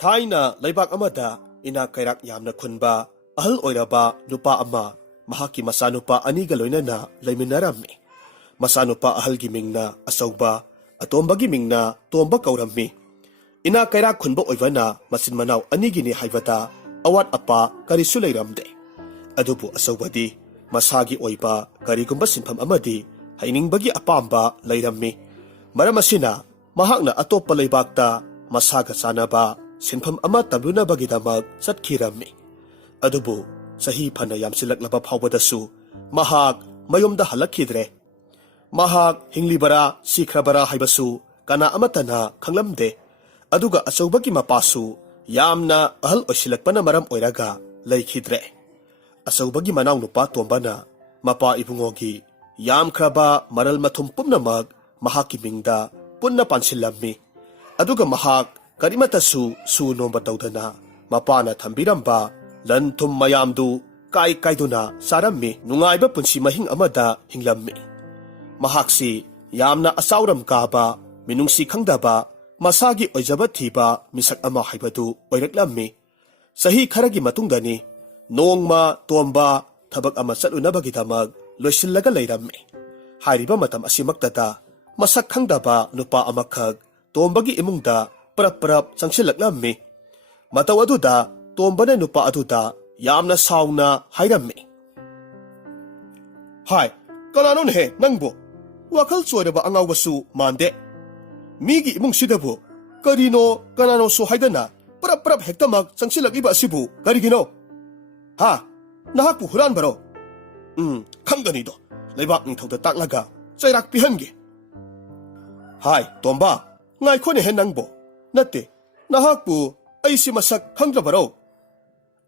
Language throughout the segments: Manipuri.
ꯊꯥꯏꯅ ꯂꯩꯕꯥꯛ ꯑꯃꯗ ꯏꯅꯥꯛ ꯀꯩꯔꯥꯛ ꯌꯥꯝꯅ ꯈꯨꯟꯕ ꯑꯍꯜ ꯑꯣꯏꯔꯕ ꯅꯨꯄꯥ ꯑꯃ ꯃꯍꯥꯛꯀꯤ ꯃꯆꯥꯅꯨꯄꯥ ꯑꯅꯤꯒ ꯂꯣꯏꯅꯅ ꯂꯩꯃꯤꯟꯅꯔꯝꯃꯤ꯫ ꯃꯆꯥꯅꯨꯄꯥ ꯑꯍꯜꯒꯤ ꯃꯤꯡꯅ ꯑꯆꯧꯕ, ꯑꯇꯣꯝꯕꯒꯤ ꯃꯤꯡꯅ ꯇꯣꯝꯕ ꯀꯧꯔꯝꯃꯤ꯫ ꯏꯅꯥꯛ ꯀꯩꯔꯥꯛ ꯈꯨꯟꯕ ꯑꯣꯏꯕꯅ ꯃꯆꯤꯟ ꯃꯅꯥꯎ ꯑꯅꯤꯒꯤꯅꯤ ꯍꯥꯏꯕꯗ ꯑꯋꯥꯠ ꯑꯄꯥ ꯀꯔꯤꯁꯨ ꯂꯩꯔꯝꯗꯦ꯫ ꯑꯗꯨꯕꯨ ꯑꯆꯧꯕꯗꯤ ꯃꯁꯥꯒꯤ ꯑꯣꯏꯕ ꯀꯔꯤꯒꯨꯝꯕ ꯁꯤꯟꯐꯝ ꯑꯃꯗꯤ ꯍꯩꯅꯤꯡꯕꯒꯤ ꯑꯄꯥꯝꯕ ꯂꯩꯔꯝꯃꯤ꯫ ꯃꯔꯝ ꯑꯁꯤꯅ ꯃꯍꯥꯛꯅ ꯑꯇꯣꯞꯄ ꯂꯩꯕꯥꯛꯇ ꯃꯁꯥꯒ ꯆꯥꯟꯅꯕ ꯁꯤꯟꯐꯝ ꯑꯃ ꯇꯝꯂꯨꯅꯕꯒꯤꯗꯃꯛ ꯆꯠꯈꯤꯔꯝꯃꯤ꯫ ꯑꯗꯨꯕꯨ ꯆꯍꯤ ꯐꯅ ꯌꯥꯝꯁꯤꯜꯂꯛꯂꯕ ꯐꯥꯎꯕꯗꯁꯨ ꯃꯍꯥꯛ ꯃꯌꯨꯝꯗ ꯍꯜꯂꯛꯈꯤꯗ꯭ꯔꯦ꯫ ꯃꯍꯥꯛ ꯍꯤꯡꯂꯤꯕꯔꯥ ꯁꯤꯈ꯭ꯔꯕꯔꯥ ꯍꯥꯏꯕꯁꯨ ꯀꯅꯥ ꯑꯃꯠꯇꯅ ꯈꯪꯂꯝꯗꯦ꯫ ꯑꯗꯨꯒ ꯑꯆꯧꯕꯒꯤ ꯃꯄꯥꯁꯨ ꯌꯥꯝꯅ ꯑꯍꯜ ꯑꯣꯏꯁꯤꯜꯂꯛꯄꯅ ꯃꯔꯝ ꯑꯣꯏꯔꯒ ꯂꯩꯈꯤꯗ꯭ꯔꯦ꯫ ꯑꯆꯧꯕꯒꯤ ꯃꯅꯥꯎ ꯅꯨꯄꯥ ꯇꯣꯝꯕꯅ ꯃꯄꯥ ꯏꯕꯨꯡꯉꯣꯒꯤ ꯌꯥꯝꯈ꯭ꯔꯕ ꯃꯔꯜ ꯃꯊꯨꯝ ꯄꯨꯝꯅꯃꯛ ꯃꯍꯥꯛꯀꯤ ꯃꯤꯡꯗ ꯄꯨꯟꯅ ꯄꯥꯟꯁꯤꯜꯂꯝꯃꯤ꯫ ꯑꯗꯨꯒ ꯃꯍꯥꯛ ꯀꯔꯤꯃꯠꯇꯁꯨ ꯁꯨ ꯅꯣꯝꯕ ꯇꯧꯗꯅ ꯃꯄꯥꯅ ꯊꯝꯕꯤꯔꯝꯕ ꯂꯟ ꯊꯨꯝ ꯃꯌꯥꯝꯗꯨ ꯀꯥꯏ ꯀꯥꯏꯗꯨꯅ ꯆꯥꯔꯝꯃꯤ꯫ ꯅꯨꯡꯉꯥꯏꯕ ꯄꯨꯟꯁꯤ ꯃꯍꯤꯡ ꯑꯃꯗ ꯍꯤꯡꯂꯝꯃꯤ꯫ ꯃꯍꯥꯛꯁꯤ ꯌꯥꯝꯅ ꯑꯆꯥꯎꯔꯝ ꯀꯥꯕ, ꯃꯤꯅꯨꯡꯁꯤ ꯈꯪꯗꯕ, ꯃꯁꯥꯒꯤ ꯑꯣꯏꯖꯕ ꯊꯤꯕ ꯃꯤꯁꯛ ꯑꯃ ꯍꯥꯏꯕꯗꯨ ꯑꯣꯏꯔꯛꯂꯝꯃꯤ꯫ ꯆꯍꯤ ꯈꯔꯒꯤ ꯃꯇꯨꯡꯗꯅꯤ ꯅꯣꯡꯃ ꯇꯣꯝꯕ ꯊꯕꯛ ꯑꯃ ꯆꯠꯂꯨꯅꯕꯒꯤꯗꯃꯛ ꯂꯣꯏꯁꯤꯜꯂꯒ ꯂꯩꯔꯝꯃꯤ꯫ ꯍꯥꯏꯔꯤꯕ ꯃꯇꯝ ꯑꯁꯤꯃꯛꯇꯗ ꯃꯁꯛ ꯈꯪꯗꯕ ꯅꯨꯄꯥ ꯑꯃꯈꯛ ꯇꯣꯝꯕꯒꯤ ꯏꯃꯨꯡꯗ ꯄꯔꯞ ꯄꯔꯞ ꯆꯪꯁꯤꯜꯂꯛꯂꯝꯃꯤ꯫ ꯃꯇꯧ ꯑꯗꯨꯗ ꯇꯣꯝꯕꯅ ꯅꯨꯄꯥ ꯑꯗꯨꯗ ꯌꯥꯝꯅ ꯁꯥꯎꯅ ꯍꯥꯏꯔꯝꯃꯤ꯫ "ꯍꯥꯏ, ꯀꯅꯥꯅꯣꯅꯦꯍꯦ ꯅꯪꯕꯨ? ꯋꯥꯈꯜ ꯆꯣꯏꯔꯕ ꯑꯉꯥꯎꯕꯁꯨ ꯃꯥꯟꯗꯦ꯫ ꯃꯤꯒꯤ ꯏꯃꯨꯡꯁꯤꯗꯕꯨ ꯀꯔꯤꯅꯣ ꯀꯅꯥꯅꯣꯁꯨ ꯍꯥꯏꯗꯅ ꯄꯔꯞ ꯄꯔꯞ ꯍꯦꯛꯇꯃꯛ ꯆꯪꯁꯤꯜꯂꯛꯂꯤꯕ ꯑꯁꯤꯕꯨ ꯀꯔꯤꯒꯤꯅꯣ? ꯍꯥ, ꯅꯍꯥꯛꯄꯨ ꯍꯨꯔꯥꯟꯕꯔꯣ? ꯈꯪꯒꯅꯤꯗꯣ, ꯂꯩꯕꯥꯛ ꯅꯤꯡꯊꯧꯗ ꯇꯥꯛꯂꯒ ꯆꯩꯔꯥꯛ ꯄꯤꯍꯟꯒꯦ." "ꯍꯥꯏ ꯇꯣꯝꯕ, ꯉꯥꯏꯈꯣꯅꯦꯍꯦ ꯅꯪꯕꯣ! ꯅꯠꯇꯦ, ꯅꯍꯥꯛꯄꯨ ꯑꯩꯁꯤ ꯃꯁꯛ ꯈꯪꯗ꯭ꯔꯕꯔꯣ?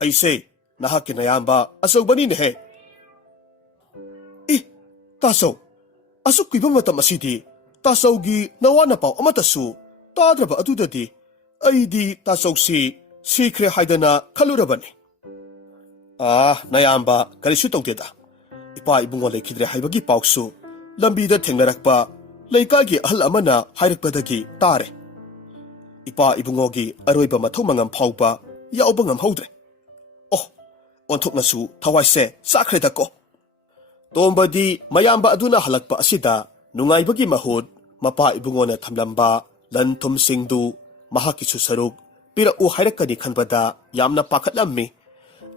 ꯑꯩꯁꯦ ꯅꯍꯥꯛꯀꯤ ꯅꯌꯥꯝꯕ ꯑꯆꯧꯕꯅꯤꯅꯦꯍꯦ." "ꯏ, ꯇꯥꯆꯧ, ꯑꯁꯨꯛ ꯀꯨꯏꯕ ꯃꯇꯝ ꯑꯁꯤꯗꯤ ꯇꯥꯆꯧꯒꯤ ꯅꯋꯥ ꯅꯄꯥꯎ ꯑꯃꯠꯇꯁꯨ ꯇꯥꯗ꯭ꯔꯕ ꯑꯗꯨꯗꯗꯤ ꯑꯩꯗꯤ ꯇꯥꯆꯧꯁꯤ ꯁꯤꯈ꯭ꯔꯦ ꯍꯥꯏꯗꯅ ꯈꯜꯂꯨꯔꯕꯅꯤ." "ꯅꯌꯥꯝꯕ ꯀꯔꯤꯁꯨ ꯇꯧꯗꯦꯗ꯫ ꯏꯄꯥ ꯏꯕꯨꯡꯉꯣ ꯂꯩꯈꯤꯗ꯭ꯔꯦ ꯍꯥꯏꯕꯒꯤ ꯄꯥꯎꯁꯨ ꯂꯝꯕꯤꯗ ꯊꯦꯡꯅꯔꯛꯄ ꯂꯩꯀꯥꯏꯒꯤ ꯑꯍꯜ ꯑꯃꯅ ꯍꯥꯏꯔꯛꯄꯗꯒꯤ ꯇꯥꯔꯦ꯫ ꯏꯄꯥ ꯏꯕꯨꯡꯉꯣꯒꯤ ꯑꯔꯣꯏꯕ ꯃꯊꯧ ꯃꯉꯝ ꯐꯥꯎꯕ ꯌꯥꯎꯕ ꯉꯝꯍꯧꯗ꯭ꯔꯦ꯫ ꯑꯣ, ꯑꯣꯟꯊꯣꯛꯅꯁꯨ ꯊꯋꯥꯏꯁꯦ ꯆꯥꯛꯈ꯭ꯔꯦꯗꯀꯣ." ꯇꯣꯝꯕꯗꯤ ꯃꯌꯥꯝꯕ ꯑꯗꯨꯅ ꯍꯜꯂꯛꯄ ꯑꯁꯤꯗ ꯅꯨꯡꯉꯥꯏꯕꯒꯤ ꯃꯍꯨꯠ ꯃꯄꯥ ꯏꯕꯨꯡꯉꯣꯅ ꯊꯝꯂꯝꯕ ꯂꯟ ꯊꯨꯝꯁꯤꯡꯗꯨ ꯃꯍꯥꯛꯀꯤꯁꯨ ꯁꯔꯨꯛ ꯄꯤꯔꯛꯎ ꯍꯥꯏꯔꯛꯀꯅꯤ ꯈꯟꯕꯗ ꯌꯥꯝꯅ ꯄꯥꯈꯠꯂꯝꯃꯤ꯫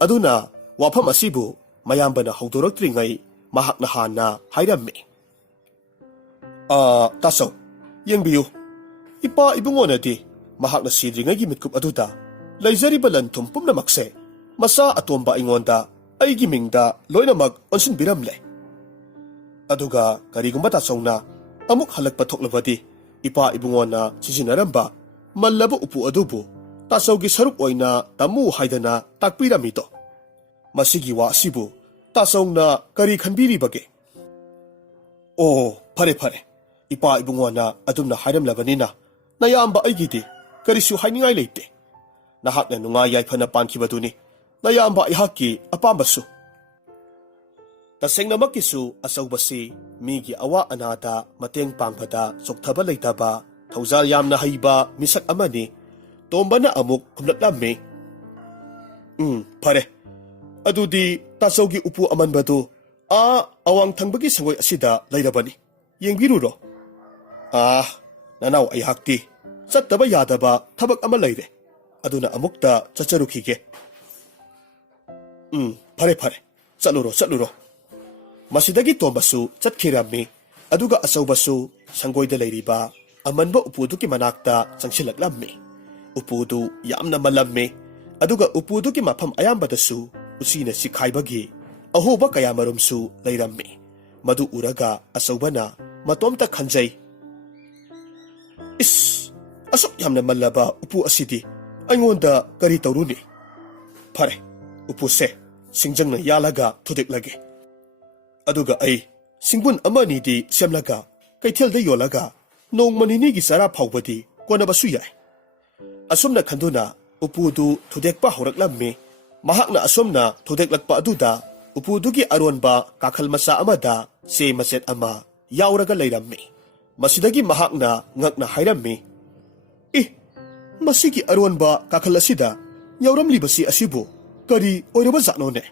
ꯑꯗꯨꯅ ꯋꯥꯐꯝ ꯑꯁꯤꯕꯨ ꯃꯌꯥꯝꯕꯅ ꯍꯧꯗꯣꯔꯛꯇ꯭ꯔꯤꯉꯩ ꯃꯍꯥꯛꯅ ꯍꯥꯟꯅ ꯍꯥꯏꯔꯝꯃꯤ꯫ "ꯇꯥꯆꯧ, ꯌꯦꯡꯕꯤꯌꯨ, ꯏꯄꯥ ꯏꯕꯨꯡꯉꯣꯅꯗꯤ ꯃꯍꯥꯛꯅ ꯁꯤꯗ꯭ꯔꯤꯉꯩꯒꯤ ꯃꯤꯠꯀꯨꯞ ꯑꯗꯨꯗ ꯂꯩꯖꯔꯤꯕ ꯂꯟ ꯊꯨꯝ ꯄꯨꯝꯅꯃꯛꯁꯦ ꯃꯆꯥ ꯑꯇꯣꯝꯕ ꯑꯩꯉꯣꯟꯗ ꯑꯩꯒꯤ ꯃꯤꯡꯗ ꯂꯣꯏꯅꯃꯛ ꯑꯣꯟꯁꯤꯟꯕꯤꯔꯝꯂꯦ꯫ ꯑꯗꯨꯒ ꯀꯔꯤꯒꯨꯝꯕ ꯇꯥꯆꯧꯅ ꯑꯃꯨꯛ ꯍꯜꯂꯛꯄ ꯊꯣꯛꯂꯕꯗꯤ ꯏꯄꯥ ꯏꯕꯨꯡꯉꯣꯅ ꯁꯤꯖꯤꯟꯅꯔꯝꯕ ꯃꯜꯂꯕ ꯎꯄꯨ ꯑꯗꯨꯕꯨ ꯇꯥꯆꯧꯒꯤ ꯁꯔꯨꯛ ꯑꯣꯏꯅ ꯇꯝꯃꯨ ꯍꯥꯏꯗꯅ ꯇꯥꯛꯄꯤꯔꯝꯃꯤꯗꯣ꯫ ꯃꯁꯤꯒꯤ ꯋꯥ ꯑꯁꯤꯕꯨ ꯇꯥꯆꯧꯅ ꯀꯔꯤ ꯈꯟꯕꯤꯔꯤꯕꯒꯦ?" "ꯑꯣ, ꯐꯔꯦ ꯐꯔꯦ, ꯏꯄꯥ ꯏꯕꯨꯡꯉꯣꯅ ꯑꯗꯨꯝꯅ ꯍꯥꯏꯔꯝꯂꯕꯅꯤꯅ ꯅꯌꯥꯝꯕ ꯑꯩꯒꯤꯗꯤ ꯀꯔꯤꯁꯨ ꯍꯥꯏꯅꯤꯡꯉꯥꯏ ꯂꯩꯇꯦ꯫ ꯅꯍꯥꯛꯅ ꯅꯨꯡꯉꯥꯏ ꯌꯥꯏꯐꯅ ꯄꯥꯟꯈꯤꯕꯗꯨꯅꯤ ꯅꯌꯥꯝꯕ ꯑꯩꯍꯥꯛꯀꯤ ꯑꯄꯥꯝꯕꯁꯨ." ꯇꯁꯦꯡꯅꯃꯛꯀꯤꯁꯨ ꯑꯆꯧꯕꯁꯤ ꯃꯤꯒꯤ ꯑꯋꯥ ꯑꯅꯥꯗ ꯃꯇꯦꯡ ꯄꯥꯡꯕꯗ ꯆꯣꯛꯊꯕ ꯂꯩꯇꯕ ꯊꯧꯖꯥꯜ ꯌꯥꯝꯅ ꯍꯩꯕ ꯃꯤꯁꯛ ꯑꯃꯅꯤ꯫ ꯇꯣꯝꯕꯅ ꯑꯃꯨꯛ ꯈꯨꯝꯂꯛꯂꯝꯃꯤ꯫ "ꯐꯔꯦ, ꯑꯗꯨꯗꯤ ꯇꯥꯆꯧꯒꯤ ꯎꯄꯨ ꯑꯃꯟꯕꯗꯨ ꯑꯋꯥꯡ ꯊꯪꯕꯒꯤ ꯁꯪꯒꯣꯏ ꯑꯁꯤꯗ ꯂꯩꯔꯕꯅꯤ, ꯌꯦꯡꯕꯤꯔꯨꯔꯣ." "ꯅꯅꯥꯎ ꯑꯩꯍꯥꯛꯇꯤ ꯆꯠꯇꯕ ꯌꯥꯗꯕ ꯊꯕꯛ ꯑꯃ ꯂꯩꯔꯦ, ꯑꯗꯨꯅ ꯑꯃꯨꯛꯇ ꯆꯠꯆꯔꯨꯈꯤꯒꯦ." "ꯐꯔꯦ ꯐꯔꯦ, ꯆꯠꯂꯨꯔꯣ ꯆꯠꯂꯨꯔꯣ." ꯃꯁꯤꯗꯒꯤ ꯇꯣꯝꯕꯁꯨ ꯆꯠꯈꯤꯔꯝꯃꯤ꯫ ꯑꯗꯨꯒ ꯑꯆꯧꯕꯁꯨ ꯁꯪꯒꯣꯏꯗ ꯂꯩꯔꯤꯕ ꯑꯃꯟꯕ ꯎꯄꯨꯗꯨꯒꯤ ꯃꯅꯥꯛꯇ ꯆꯪꯁꯤꯜꯂꯛꯂꯝꯃꯤ꯫ ꯎꯄꯨꯗꯨ ꯌꯥꯝꯅ ꯃꯜꯂꯝꯃꯤ꯫ ꯑꯗꯨꯒ ꯎꯄꯨꯗꯨꯒꯤ ꯃꯐꯝ ꯑꯌꯥꯝꯕꯗꯁꯨ ꯎꯆꯤꯅ ꯆꯤꯛꯈꯥꯏꯕꯒꯤ ꯑꯍꯣꯕ ꯀꯌꯥꯃꯔꯨꯝꯁꯨ ꯂꯩꯔꯝꯃꯤ꯫ ꯃꯗꯨ ꯎꯔꯒ ꯑꯆꯧꯕꯅ ꯃꯇꯣꯝꯇ ꯈꯟꯖꯩ, "ꯏꯁ, ꯑꯁꯨꯛ ꯌꯥꯝꯅ ꯃꯜꯂꯕ ꯎꯄꯨ ꯑꯁꯤꯗꯤ ꯑꯩꯉꯣꯟꯗ ꯀꯔꯤ ꯇꯧꯔꯨꯅꯤ? ꯐꯔꯦ, ꯎꯄꯨꯁꯦ ꯁꯤꯡꯖꯪꯅ ꯌꯥꯜꯂꯒ ꯊꯨꯗꯦꯛꯂꯒꯦ꯫ ꯑꯗꯨꯒ ꯑꯩ ꯁꯤꯡꯕꯨꯟ ꯑꯃ ꯑꯅꯤꯗꯤ ꯁꯦꯝꯂꯒ ꯀꯩꯊꯦꯜꯗ ꯌꯣꯜꯂꯒ ꯅꯣꯡꯃ ꯅꯤꯅꯤꯒꯤ ꯆꯔꯥ ꯐꯥꯎꯕꯗꯤ ꯀꯣꯟꯅꯕꯁꯨ ꯌꯥꯏ." ꯑꯁꯨꯝꯅ ꯈꯟꯗꯨꯅ ꯎꯄꯨꯗꯨ ꯊꯨꯗꯦꯛꯄ ꯍꯧꯔꯛꯂꯝꯃꯤ꯫ ꯃꯍꯥꯛꯅ ꯑꯁꯨꯝꯅ ꯊꯨꯗꯦꯛꯂꯛꯄ ꯑꯗꯨꯗ ꯎꯄꯨꯗꯨꯒꯤ ꯑꯔꯣꯟꯕ ꯀꯥꯈꯜ ꯃꯆꯥ ꯑꯃꯗ ꯆꯦ ꯃꯆꯦꯠ ꯑꯃ ꯌꯥꯎꯔꯒ ꯂꯩꯔꯝꯃꯤ꯫ ꯃꯁꯤꯗꯒꯤ ꯃꯍꯥꯛꯅ ꯉꯛꯅ ꯍꯥꯏꯔꯝꯃꯤ, "ꯏ, ꯃꯁꯤꯒꯤ ꯑꯔꯣꯟꯕ ꯀꯥꯈꯜ ꯑꯁꯤꯗ ꯌꯥꯎꯔꯝꯂꯤꯕꯁꯤ ꯑꯁꯤꯕꯨ ꯀꯔꯤ ꯑꯣꯏꯔꯕ ꯖꯥꯠꯅꯣꯅꯦ?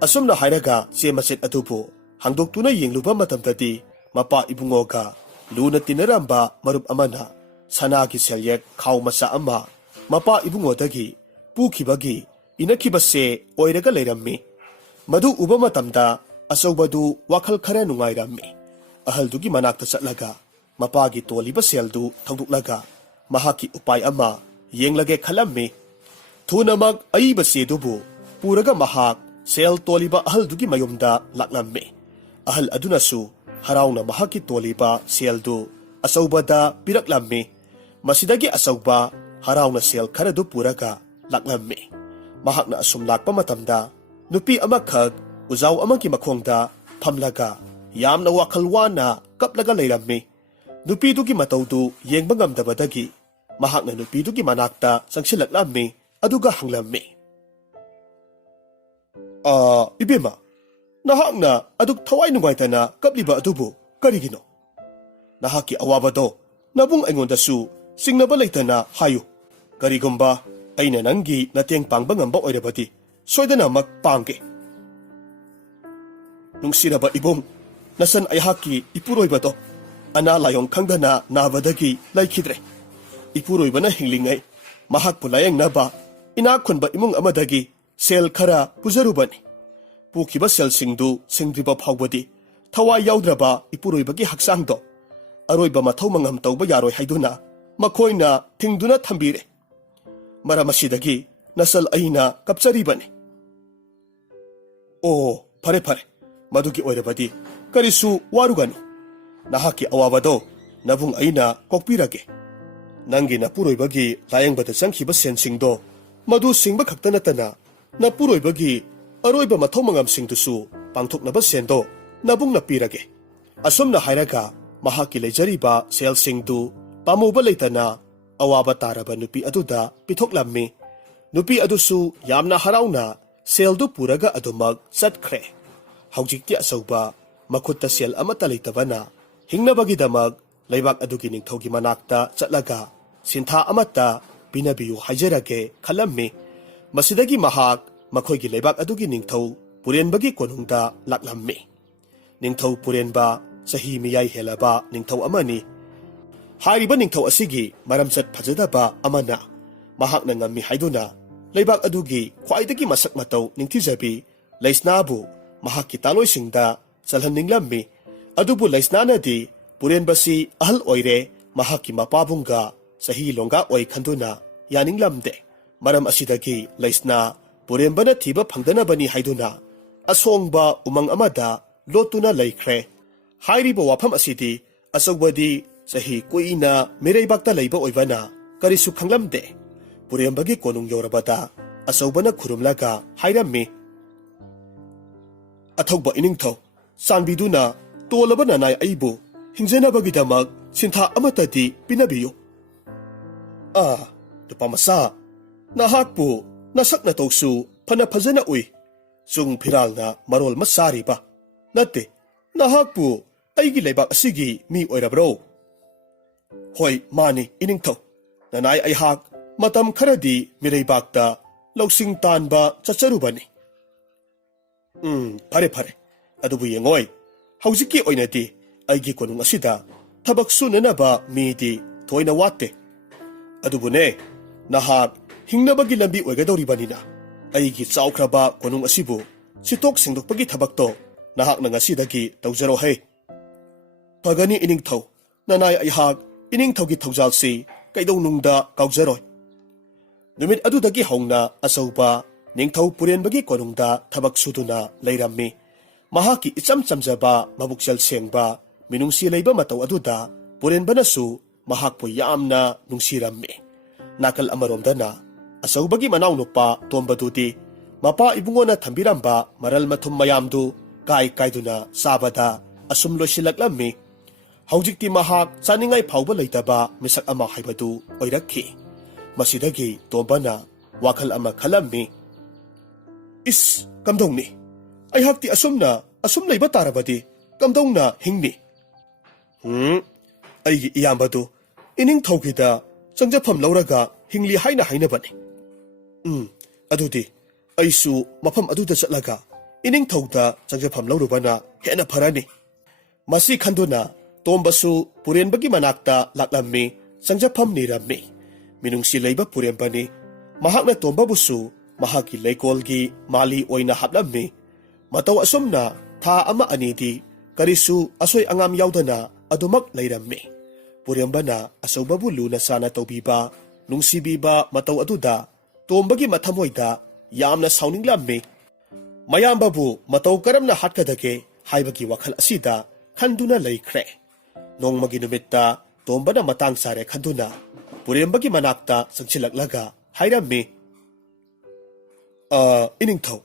ꯑꯁꯨꯝꯅ ꯍꯥꯏꯔꯒ ꯆꯦ ꯃꯆꯦꯠ ꯑꯗꯨꯕꯨ ꯍꯥꯡꯗꯣꯛꯇꯨꯅ ꯌꯦꯡꯂꯨꯕ ꯃꯇꯝꯗꯗꯤ ꯃꯄꯥ ꯏꯕꯨꯡꯉꯣꯒ ꯂꯨꯅ ꯇꯤꯟꯅꯔꯝꯕ ꯃꯔꯨꯞ ꯑꯃꯅ ꯁꯅꯥꯒꯤ ꯁꯦꯜꯌꯦꯛ ꯈꯥꯎ ꯃꯆꯥ ꯑꯃ ꯃꯄꯥ ꯏꯕꯨꯡꯉꯣꯗꯒꯤ ꯄꯨꯈꯤꯕꯒꯤ ꯏꯅꯈꯤꯕꯁꯦ ꯑꯣꯏꯔꯒ ꯂꯩꯔꯝꯃꯤ꯫ ꯃꯗꯨ ꯎꯕ ꯃꯇꯝꯗ ꯑꯆꯧꯕꯗꯨ ꯋꯥꯈꯜ ꯈꯔ ꯅꯨꯡꯉꯥꯏꯔꯝꯃꯤ꯫ ꯑꯍꯜꯗꯨꯒꯤ ꯃꯅꯥꯛꯇ ꯆꯠꯂꯒ ꯃꯄꯥꯒꯤ ꯇꯣꯜꯂꯤꯕ ꯁꯦꯜꯗꯨ ꯊꯧꯗꯣꯛꯂꯒ ꯃꯍꯥꯛꯀꯤ ꯎꯄꯥꯏ ꯑꯃ ꯌꯦꯡꯂꯒꯦ ꯈꯜꯂꯝꯃꯤ꯫ ꯊꯨꯅꯃꯛ ꯑꯏꯕ ꯆꯦꯗꯨꯕꯨ ꯄꯨꯔꯒ ꯃꯍꯥꯛ ꯁꯦꯜ ꯇꯣꯜꯂꯤꯕ ꯑꯍꯜꯗꯨꯒꯤ ꯃꯌꯨꯝꯗ ꯂꯥꯛꯂꯝꯃꯤ꯫ ꯑꯍꯜ ꯑꯗꯨꯅꯁꯨ ꯍꯔꯥꯎꯅ ꯃꯍꯥꯛꯀꯤ ꯇꯣꯜꯂꯤꯕ ꯁꯦꯜꯗꯨ ꯑꯆꯧꯕꯗ ꯄꯤꯔꯛꯂꯝꯃꯤ꯫ ꯃꯁꯤꯗꯒꯤ ꯑꯆꯧꯕ ꯍꯔꯥꯎꯅ ꯁꯦꯜ ꯈꯔꯗꯨ ꯄꯨꯔꯒ ꯂꯥꯛꯂꯝꯃꯤ꯫ ꯃꯍꯥꯛꯅ ꯑꯁꯨꯝ ꯂꯥꯛꯄ ꯃꯇꯝꯗ ꯅꯨꯄꯤ ꯑꯃꯈꯛ ꯎꯖꯥꯎ ꯑꯃꯒꯤ ꯃꯈꯣꯡꯗ ꯐꯝꯂꯒ ꯌꯥꯝꯅ ꯋꯥꯈꯜ ꯋꯥꯅ ꯀꯞꯂꯒ ꯂꯩꯔꯝꯃꯤ꯫ ꯅꯨꯄꯤꯗꯨꯒꯤ ꯃꯇꯧꯗꯨ ꯌꯦꯡꯕ ꯉꯝꯗꯕꯗꯒꯤ ꯃꯍꯥꯛꯅ ꯅꯨꯄꯤꯗꯨꯒꯤ ꯃꯅꯥꯛꯇ ꯆꯪꯁꯤꯜꯂꯛꯂꯝꯃꯤ ꯑꯗꯨꯒ ꯍꯪꯂꯝꯃꯤ, "ꯏꯕꯦꯝꯃ, ꯅꯍꯥꯛꯅ ꯑꯗꯨꯛ ꯊꯋꯥꯏ ꯅꯨꯡꯉꯥꯏꯇꯅ ꯀꯞꯂꯤꯕ ꯑꯗꯨꯕꯨ ꯀꯔꯤꯒꯤꯅꯣ? ꯅꯍꯥꯛꯀꯤ ꯑꯋꯥꯕꯗꯣ ꯅꯕꯨꯡ ꯑꯩꯉꯣꯟꯗꯁꯨ ꯆꯤꯡꯅꯕ ꯂꯩꯇꯅ ꯍꯥꯏꯌꯨ꯫ ꯀꯔꯤꯒꯨꯝꯕ ꯑꯩꯅ ꯅꯪꯒꯤ ꯃꯇꯦꯡ ꯄꯥꯡꯕ ꯉꯝꯕ ꯑꯣꯏꯔꯕꯗꯤ ꯁꯣꯏꯗꯅꯃꯛ ꯄꯥꯡꯒꯦ꯫ ꯅꯨꯡꯁꯤꯔꯕ ꯏꯕꯨꯡ, ꯅꯆꯟ ꯑꯩꯍꯥꯛꯀꯤ ꯏꯄꯨꯔꯣꯏꯕꯗꯣ ꯑꯅꯥ ꯂꯥꯏꯌꯣꯡ ꯈꯪꯗꯅ ꯅꯥꯕꯗꯒꯤ ꯂꯩꯈꯤꯗ꯭ꯔꯦ꯫ ꯏꯄꯨꯔꯣꯏꯕꯅ ꯍꯤꯡꯂꯤꯉꯩ ꯃꯍꯥꯛꯄꯨ ꯂꯥꯌꯦꯡꯅꯕ ꯏꯅꯥꯛ ꯈꯨꯟꯕ ꯏꯃꯨꯡ ꯑꯃꯗꯒꯤ ꯁꯦꯜ ꯈꯔ ꯄꯨꯖꯔꯨꯕꯅꯤ꯫ ꯄꯨꯈꯤꯕ ꯁꯦꯜꯁꯤꯡꯗꯨ ꯁꯤꯡꯗ꯭ꯔꯤꯕ ꯐꯥꯎꯕꯗꯤ ꯊꯋꯥꯏ ꯌꯥꯎꯗ꯭ꯔꯕ ꯏꯄꯨꯔꯣꯏꯕꯒꯤ ꯍꯛꯆꯥꯡꯗꯣ ꯑꯔꯣꯏꯕ ꯃꯊꯧ ꯃꯉꯝ ꯇꯧꯕ ꯌꯥꯔꯣꯏ ꯍꯥꯏꯗꯨꯅ ꯃꯈꯣꯏꯅ ꯊꯤꯡꯗꯨꯅ ꯊꯝꯕꯤꯔꯦ꯫ ꯃꯔꯝ ꯑꯁꯤꯗꯒꯤ ꯅꯆꯜ ꯑꯩꯅ ꯀꯞꯆꯔꯤꯕꯅꯤ꯫ ꯑꯣ, ꯐꯔꯦ ꯐꯔꯦ, ꯃꯗꯨꯒꯤ ꯑꯣꯏꯔꯕꯗꯤ ꯀꯔꯤꯁꯨ ꯋꯥꯔꯨꯒꯅꯨ꯫ ꯅꯍꯥꯛꯀꯤ ꯑꯋꯥꯕꯗꯣ ꯅꯕꯨꯡ ꯑꯩꯅ ꯀꯣꯛꯄꯤꯔꯒꯦ꯫ ꯅꯪꯒꯤ ꯅꯄꯨꯔꯣꯏꯕꯒꯤ ꯂꯥꯌꯦꯡꯕꯗ ꯆꯪꯈꯤꯕ ꯁꯦꯟꯁꯤꯡꯗꯣ ꯃꯗꯨ ꯁꯤꯡꯕ ꯈꯛꯇ ꯅꯠꯇꯅ ꯅꯄꯨꯔꯣꯏꯕꯒꯤ ꯑꯔꯣꯏꯕ ꯃꯊꯧ ꯃꯉꯝꯁꯤꯡꯗꯨꯁꯨ ꯄꯥꯡꯊꯣꯛꯅꯕ ꯁꯦꯟꯗꯣ ꯅꯕꯨꯡꯅ ꯄꯤꯔꯒꯦ꯫ ꯑꯁꯨꯝꯅ ꯍꯥꯏꯔꯒ ꯃꯍꯥꯛꯀꯤ ꯂꯩꯖꯔꯤꯕ ꯁꯦꯜꯁꯤꯡꯗꯨ ꯄꯥꯝꯃꯨꯕ ꯂꯩꯇꯅ ꯑꯋꯥꯕ ꯇꯥꯔꯕ ꯅꯨꯄꯤ ꯑꯗꯨꯗ ꯄꯤꯊꯣꯛꯂꯝꯃꯤ꯫ ꯅꯨꯄꯤ ꯑꯗꯨꯁꯨ ꯌꯥꯝꯅ ꯍꯔꯥꯎꯅ ꯁꯦꯜꯗꯨ ꯄꯨꯔꯒ ꯑꯗꯨꯃꯛ ꯆꯠꯈ꯭ꯔꯦ꯫ ꯍꯧꯖꯤꯛꯇꯤ ꯑꯆꯧꯕ ꯃꯈꯨꯠꯇ ꯁꯦꯜ ꯑꯃꯠꯇ ꯂꯩꯇꯕꯅ ꯍꯤꯡꯅꯕꯒꯤꯗꯃꯛ ꯂꯩꯕꯥꯛ ꯑꯗꯨꯒꯤ ꯅꯤꯡꯊꯧꯒꯤ ꯃꯅꯥꯛꯇ ꯆꯠꯂꯒ ꯁꯤꯟꯊꯥ ꯑꯃꯠꯇ ꯄꯤꯅꯕꯤꯌꯨ ꯍꯥꯏꯖꯔꯒꯦ ꯈꯜꯂꯝꯃꯤ꯫ ꯃꯁꯤꯗꯒꯤ ꯃꯍꯥꯛ ꯃꯈꯣꯏꯒꯤ ꯂꯩꯕꯥꯛ ꯑꯗꯨꯒꯤ ꯅꯤꯡꯊꯧ ꯄꯨꯔꯦꯟꯕꯒꯤ ꯀꯣꯅꯨꯡꯗ ꯂꯥꯛꯂꯝꯃꯤ꯫ ꯅꯤꯡꯊꯧ ꯄꯨꯔꯦꯟꯕ ꯆꯍꯤ ꯃꯤꯌꯥꯏ ꯍꯦꯜꯂꯕ ꯅꯤꯡꯊꯧ ꯑꯃꯅꯤ꯫ ꯍꯥꯏꯔꯤꯕ ꯅꯤꯡꯊꯧ ꯑꯁꯤꯒꯤ ꯃꯔꯝꯆꯠ ꯐꯖꯗꯕ ꯑꯃꯅ ꯃꯍꯥꯛꯅ ꯉꯝꯃꯤ ꯍꯥꯏꯗꯨꯅ ꯂꯩꯕꯥꯛ ꯑꯗꯨꯒꯤ ꯈ꯭ꯋꯥꯏꯗꯒꯤ ꯃꯁꯛ ꯃꯇꯧ ꯅꯤꯡꯊꯤꯖꯕꯤ ꯂꯩꯁꯅꯥꯕꯨ ꯃꯍꯥꯛꯀꯤ ꯇꯥꯂꯣꯏꯁꯤꯡꯗ ꯆꯜꯍꯟꯅꯤꯡꯂꯝꯃꯤ꯫ ꯑꯗꯨꯕꯨ ꯂꯩꯁꯅꯥꯅꯗꯤ ꯄꯨꯔꯦꯟꯕꯁꯤ ꯑꯍꯜ ꯑꯣꯏꯔꯦ, ꯃꯍꯥꯛꯀꯤ ꯃꯄꯥꯕꯨꯡꯒ ꯆꯍꯤ ꯂꯣꯡꯒꯥ ꯑꯣꯏ ꯈꯟꯗꯨꯅ ꯌꯥꯅꯤꯡꯂꯝꯗꯦ꯫ ꯃꯔꯝ ꯑꯁꯤꯗꯒꯤ ꯂꯩꯁꯅꯥ ꯄꯨꯔꯦꯟꯕꯅ ꯊꯤꯕ ꯐꯪꯗꯅꯕꯅꯤ ꯍꯥꯏꯗꯨꯅ ꯑꯁꯣꯡꯕ ꯎꯃꯪ ꯑꯃꯗ ꯂꯣꯠꯇꯨꯅ ꯂꯩꯈ꯭ꯔꯦ꯫ ꯍꯥꯏꯔꯤꯕ ꯋꯥꯐꯝ ꯑꯁꯤꯗꯤ ꯑꯆꯧꯕꯗꯤ ꯆꯍꯤ ꯀꯨꯏꯅ ꯃꯤꯔꯩꯕꯥꯛꯇ ꯂꯩꯕ ꯑꯣꯏꯕꯅ ꯀꯔꯤꯁꯨ ꯈꯪꯂꯝꯗꯦ꯫ ꯄꯨꯔꯦꯟꯕꯒꯤ ꯀꯣꯅꯨꯡ ꯌꯧꯔꯕꯗ ꯑꯆꯧꯕꯅ ꯈꯨꯔꯨꯝꯂꯒ ꯍꯥꯏꯔꯝꯃꯤ, "ꯑꯊꯧꯕ ꯏꯅꯤꯡꯊꯧ, ꯆꯥꯟꯕꯤꯗꯨꯅ ꯇꯣꯜꯂꯕ ꯅꯅꯥꯏ ꯑꯩꯕꯨ ꯍꯤꯡꯖꯅꯕꯒꯤꯗꯃꯛ ꯁꯤꯟꯊꯥ ꯑꯃꯠꯇꯗꯤ ꯄꯤꯅꯕꯤꯌꯨ꯫ ꯅꯨꯄꯥꯃꯆꯥ, ꯅꯍꯥꯛꯄꯨ ꯅꯁꯛ ꯅꯇꯧꯁꯨ ꯐꯅ ꯐꯖꯅ ꯎꯏ꯫ ꯆꯨꯡ ꯐꯤꯔꯥꯜꯅ ꯃꯔꯣꯜ ꯑꯃ ꯆꯥꯔꯤꯕ ꯅꯠꯇꯦ, ꯅꯍꯥꯛꯄꯨ ꯑꯩꯒꯤ ꯂꯩꯕꯥꯛ ꯑꯁꯤꯒꯤ ꯃꯤ ꯑꯣꯏꯔꯕ꯭ꯔꯣ?" "ꯍꯣꯏ, ꯃꯥꯅꯤ ꯏꯅꯤꯡꯊꯧ꯫ ꯅꯅꯥꯏ ꯑꯩꯍꯥꯛ ꯃꯇꯝ ꯈꯔꯗꯤ ꯃꯤꯔꯩꯕꯥꯛꯇ ꯂꯧꯁꯤꯡ ꯇꯥꯟꯕ ꯆꯠꯆꯔꯨꯕꯅꯤ꯫ ꯐꯔꯦ ꯐꯔꯦ, ꯑꯗꯨꯕꯨ ꯌꯦꯡꯉꯣꯏ, ꯍꯧꯖꯤꯛꯀꯤ ꯑꯣꯏꯅꯗꯤ ꯑꯩꯒꯤ ꯀꯣꯅꯨꯡ ꯑꯁꯤꯗ ꯊꯕꯛ ꯁꯨꯅꯅꯕ ꯃꯤꯗꯤ ꯊꯣꯏꯅ ꯋꯥꯠꯇꯦ꯫ ꯑꯗꯨꯕꯨꯅꯦ, ꯅꯍꯥꯛ ꯍꯤꯡꯅꯕꯒꯤ ꯂꯝꯕꯤ ꯑꯣꯏꯒꯗꯧꯔꯤꯕꯅꯤꯅ ꯑꯩꯒꯤ ꯆꯥꯎꯈ꯭ꯔꯕ ꯀꯣꯅꯨꯡ ꯑꯁꯤꯕꯨ ꯁꯤꯠꯇꯣꯛ ꯁꯦꯡꯗꯣꯛꯄꯒꯤ ꯊꯕꯛꯇꯣ ꯅꯍꯥꯛꯅ ꯉꯁꯤꯗꯒꯤ ꯇꯧꯖꯔꯣꯍꯦ꯫ "ꯐꯒꯅꯤ ꯏꯅꯤꯡꯊꯧ, ꯅꯅꯥꯏ ꯑꯩꯍꯥꯛ ꯏꯅꯤꯡꯊꯧꯒꯤ ꯊꯧꯖꯥꯜꯁꯤ ꯀꯩꯗꯧꯅꯨꯡꯗ ꯀꯥꯎꯖꯔꯣꯏ꯫" ꯅꯨꯃꯤꯠ ꯑꯗꯨꯗꯒꯤ ꯍꯧꯅ ꯑꯆꯧꯕ ꯅꯤꯡꯊꯧ ꯄꯨꯔꯦꯟꯕꯒꯤ ꯀꯣꯅꯨꯡꯗ ꯊꯕꯛ ꯁꯨꯗꯨꯅ ꯂꯩꯔꯝꯃꯤ꯫ ꯃꯍꯥꯛꯀꯤ ꯏꯆꯝ ꯆꯝꯖꯕ ꯃꯕꯨꯛꯆꯦꯜ ꯁꯦꯡꯕ ꯃꯤꯅꯨꯡꯁꯤ ꯂꯩꯕ ꯃꯇꯧ ꯑꯗꯨꯗ ꯄꯨꯔꯦꯟꯕꯅꯁꯨ ꯃꯍꯥꯛꯄꯨ ꯌꯥꯝꯅ ꯅꯨꯡꯁꯤꯔꯝꯃꯤ꯫ ꯅꯥꯀꯜ ꯑꯃꯔꯣꯝꯗꯅ ꯑꯆꯧꯕꯒꯤ ꯃꯅꯥꯎꯅꯨꯄꯥ ꯇꯣꯝꯕꯗꯨꯗꯤ ꯃꯄꯥ ꯏꯕꯨꯡꯉꯣꯅ ꯊꯝꯕꯤꯔꯝꯕ ꯃꯔꯜ ꯃꯊꯨꯝ ꯃꯌꯥꯝꯗꯨ ꯀꯥꯏ ꯀꯥꯏꯗꯨꯅ ꯆꯥꯕꯗ ꯑꯁꯨꯝ ꯂꯣꯏꯁꯤꯜꯂꯛꯂꯝꯃꯤ꯫ ꯍꯧꯖꯤꯛꯇꯤ ꯃꯍꯥꯛ ꯆꯥꯅꯤꯡꯉꯥꯏ ꯐꯥꯎꯕ ꯂꯩꯇꯕ ꯃꯤꯁꯛ ꯑꯃ ꯍꯥꯏꯕꯗꯨ ꯑꯣꯏꯔꯛꯈꯤ꯫ ꯃꯁꯤꯗꯒꯤ ꯇꯣꯝꯕꯅ ꯋꯥꯈꯜ ꯑꯃ ꯈꯜꯂꯝꯃꯤ, "ꯀꯝꯗꯧꯅꯤ? ꯑꯩꯍꯥꯛꯇꯤ ꯑꯁꯨꯝ ꯂꯩꯕ ꯇꯥꯔꯕꯗꯤ ꯀꯝꯗꯧꯅ ꯍꯤꯡꯅꯤ? ꯑꯩꯒꯤ ꯏꯌꯥꯝꯕꯗꯨ ꯏꯅꯤꯡꯊꯧꯒꯤꯗ ꯆꯪꯖꯐꯝ ꯂꯧꯔꯒ hingli haina hainabani. Adudi, aisu mafam aduda chatlaga, ining thauda changjafam laurubana hena pharani. Masi khanduna, tombasu purenbagi manakta laklammi, changjafam nirammi. Minungsi leiba purenbani, mahakna tombabusu, mahaki leikolgi mali oina haplammi. Mataw asumna, tha ama anidi, karisu asoy angam yaudana, adumak leirammi. Purenbana asawbabu luna sana tawbiba, nungsibiba mataw aduda, tombagi mathamoyda, yamna sauninglammi. Mayambabu mataw karamna hatkadake, haibagi wakhal asida, khanduna leikhre. Nongmagi numitta, tombana matang sare khanduna, purenbagi manakta sangsilaklaga, hairammi. Ining thaw,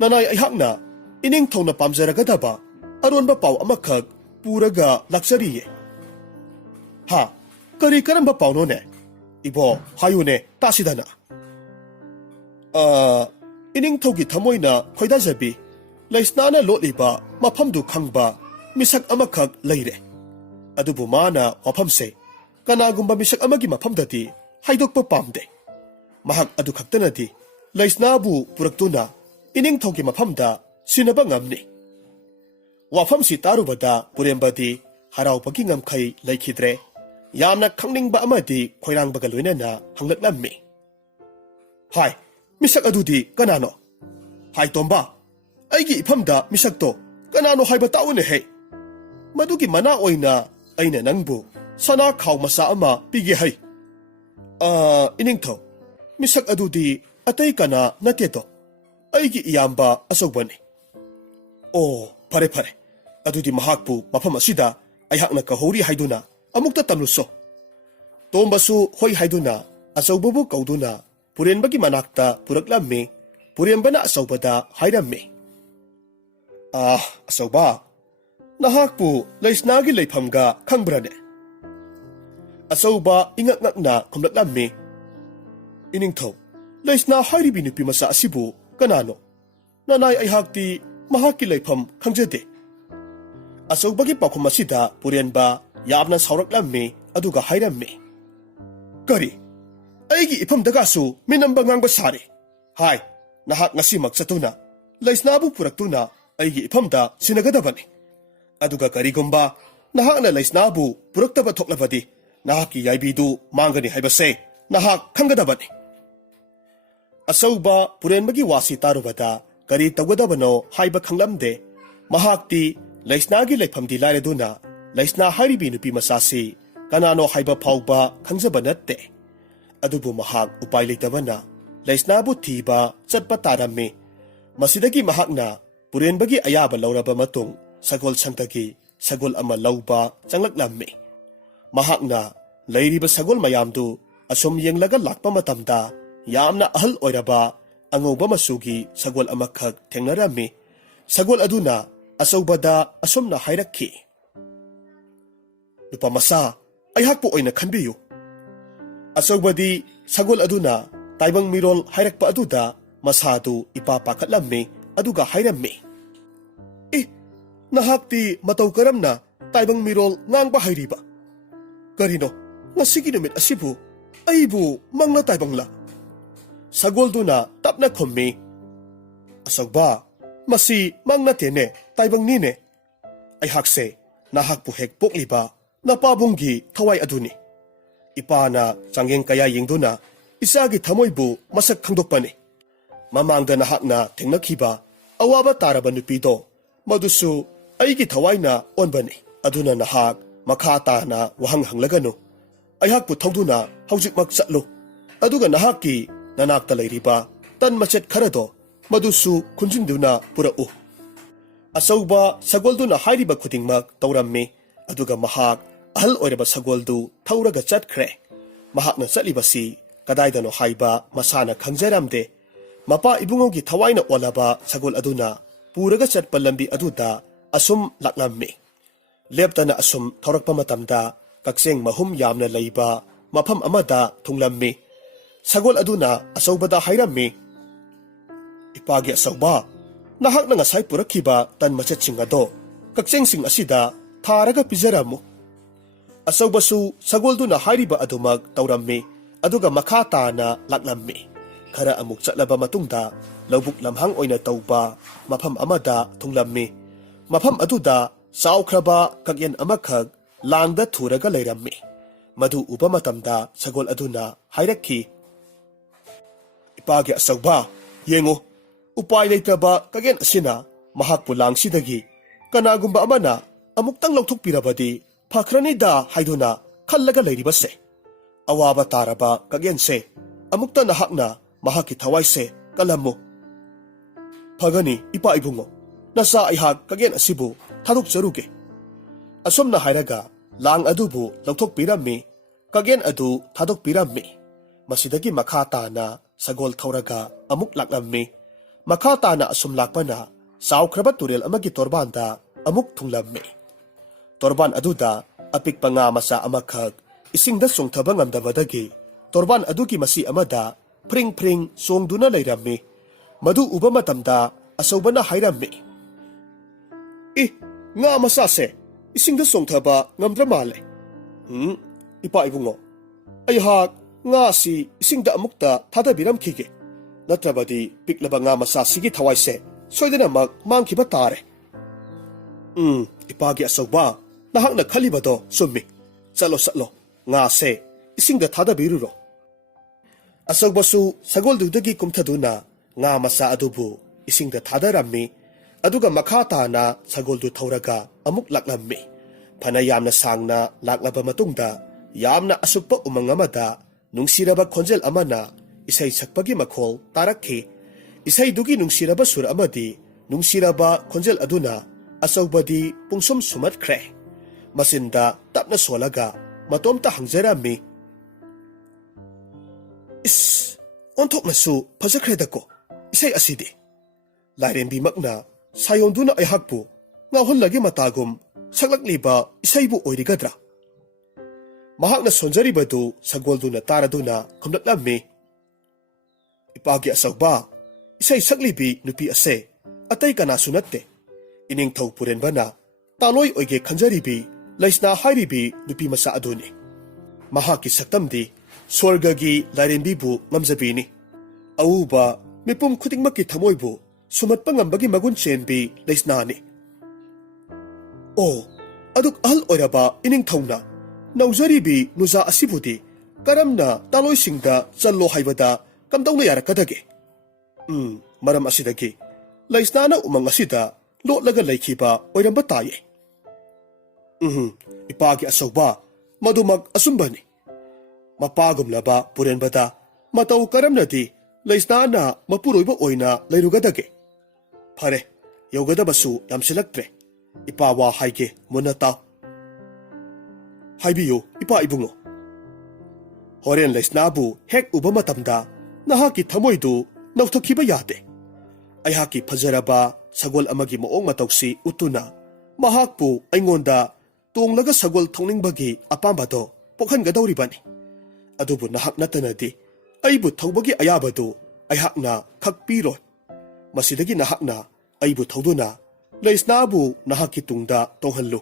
nanay ayhakna, ining thaw na pamjaragadaba, aron ba paw amakag, puraga laksariye. Ha, kari karamba paw no ne? Ibo, hayo ne, tasidana. Ining thawgi thamoy na khoidajabi, laisnana lotliba, mapamdu khangba, misak amakag layre. Adubu mana wapamse, kanagumba misak amagi mapamdati, haidokpa pamde. Mahak adu khaktanadi, laisnabu puraktuna, ining thawgi mapamda, sinaba ngamni. Wafamsi tarubada purenbadi, haraw pagi ngamkhay laikhidre, yamna khangningba amadi khoirangbaga loinana hanglaklammi. Hai, misak adudi kanano? Hai tomba, aigi ipamda misakto, kanano haiba taune he? Madugi mana oina, aina nangbu, sana khaw masa ama pigi hai. Ining thaw, misak adudi atay kana nateto, aigi iyamba asogbani. Oh, pare pare, adudi mahakpu mafam asida, ayhakna kahori haiduna, amukta tamluso. Tombasu hoy haiduna, asawbabu kauduna, purenbagi manakta puraklammi, purenbana asawbada hairammi. Asawba, nahakpu laisnagi laifamga khangbrane. Asawba ingak-ngakna kumlaklammi. Ining thaw, laisna hairibi nupi masa asibu kanano, nanay ayhakti mahaki laifam khangjade. Asawbagi pakhum asida purenba yamna sauraklammi aduga hairammi. Kari, aigi ipamdagasu minamba ngangba sari. Hai, nahak ngasi magsatuna, laisnabu puraktuna aigi ipamda sinagadabani. Aduga karigumba, nahak na laisnabu puraktaba thoklabadi, nahaki yaibidu mangani haibase, nahak khangadabani. Asawba purenbagi wasi tarubada, kari tawgadabano haiba khanglamde, mahakti laisnagi laifamdi lairaduna, laisna hairibi nupi masasi, kanano haiba phawba khangjaba natte. Adubu mahak upay leitabana, laisnabu thiba chatpa tarammi. Masidagi mahakna purenbagi ayaba lauraba matung sagol sangtagi sagol ama lauba changlaklammi. Mahakna leiriba sagol mayamdu asum yenglaga lakpa matamda yamna ahal oiraba angawba masugi sagol amakhak thengnarammi. Sagol aduna asawbada asumna hairakhi. Nupa masa, ayhakpo oina khanbiyu. Asawbadi sagol aduna taibang mirol hairakpa aduda masadu ipapakatlammi aduga hairammi. Nahakti mataw karamna taibang mirol ngangba hairiba. Karino, ngasigi numit asibu, aibu mangna taibangla. Sagol duna tapna khommi. Asawba, masi mangna tene taibang nine. Ayhakse, nahakpo hekpok liba, napabunggi thaway aduni. Ipana changgeng kaya yingduna, isagi thamoybu masak khangdokpani. Mamangda nahakna thengnakhiba, awaba taraba nupido, madusu aigi thawayna onbani. Aduna nahak makhata na wahang hanglagano. Ayhakpu thawduna haujikmak chatlo. Aduga nahaki nanakta layriba, tan machet kharado, madusu kunjinduna pura'u. Asawba sagolduna hairiba khudingmak tawrammi, aduga mahak ahal oiraba sagoldu thawraga chatkre. Mahakna chatlibasi kadaydano haiba masana khangjaramde. Mapa ibungogi thawayna olaba sagol aduna puraga chatpa lambi aduda asum laklammi. Leptana asum thawrakpa matamda kakseng mahum yamna layba mafam amada thunglammi. Sagol aduna asawbada hairammi. Ipagi asawba, nahak na ngasay purakhiba tan machatching ado, kakseng sing asida tharaga pizaramu. Asawbasu sagol duna hairiba adumag tawrammi, aduga makha tana laklammi. Khara amuk chatlaba matungda lawbuk lamhang oina tawba mafam amada thunglammi. Mafam aduda saukhraba kagyan amakhag langda thuraga leirammi. Madu uba matamda sagol aduna hairakhi. Ipagi asawba, yengo, upay leitaba kagyan asina mahakpu langsidagi. Kanagumba amana amuktang lauthukpirabadi phakranida haiduna khallaga leiribase. Awaba taraba kagyanse amukta nahakna mahaki thawaise kalammo. Phagani ipa ibungo, nasa aihak kagyan asibu thaduk charuge. Asomna hairaga lang adubu lauthukpirammi, kagyan adu thadukpirammi. Masidagi makha tana sagol thauraga amuk laklammi. Makha tana asum lakpana saukhraba turel amagi torbanda amuk thunglammi. Torban aduda apikpa nga masa amakhag isingda songthaba ngamdabadagi torban adugi masi amada pring songduna leirammi. Madu uba matamda asawbana hairammi. Nga masa se isingda songthaba ngamdra male. Ipa ibungo, ayhak nga si isingda amukta thadabiramkhige. Natrabadi piklaba nga masa sigi thawaise soidanamak mangkiba tare. Ipagi asawba nahakna khalibado summi. Salo nga se isingda thadabiruro. Asawbasu sagoldudagi kumthaduna nga masa adubu isingda thadarammi. Aduga makha tana sagoldu thauraga amuk laklammi. Phana yamna sangna laklaba matungda yamna asuppa umang amada nungsiraba khonjel amana isai sakpagi makhol tarakhi. Isai dugi nungsiraba sur amadi nungsiraba khonjel aduna asawbadi pungsum sumatkhre. Masinda tapna solaga matomta hangjarami. Onthoknasu phajakhredako isai asidi. Lairembi makna sayonduna aihakpu ngahonlagi matagum saklakliba isaibu oirigadra. Mahakna sonjaribadu sagolduna taraduna khumlatlammi. Ipagi asawba isai saklibi nupi ase atay kanasu natte. Iningthau purenbana taloi oige khanjaribi laisna hairibi nupi masa aduni. Mahaki saktamdi swargagi lairembibu ngamjabini. Auba mipum khudingmakki thamoibu sumatpa ngambagi magun chenbi laisnani. Aduk ahal oiraba iningthauna naujaribi nuza asibudi karamna taloisingda challo haibada kamdauna yarakadage. Maram asidagi laisnana umang asida lotlaga laikhiba oiramba taye. Ipagi asawba madumag asumbani. Mapagumlaba purenbada matau karamnadi laisnana mapuroiba oina lairugadage. Phare yogadabasu yamsilaktre. Ipawa haige munata. Haibiyo ipa ibungo. Horen laisnabu hek uba matamda nahaki thamoidu nauthokiba yade. Aihaki phajaraba sagol amagi moong matausi utuna mahakpu aingonda tonglaga sagol thongningбagi apambado pokhangadawribani. Adubu nahak natanadi aibu thawbagi ayabadu aihakna khakpiroi. Masidagi nahakna aibu thawduna laisnabu nahaki tungda tonghanlu.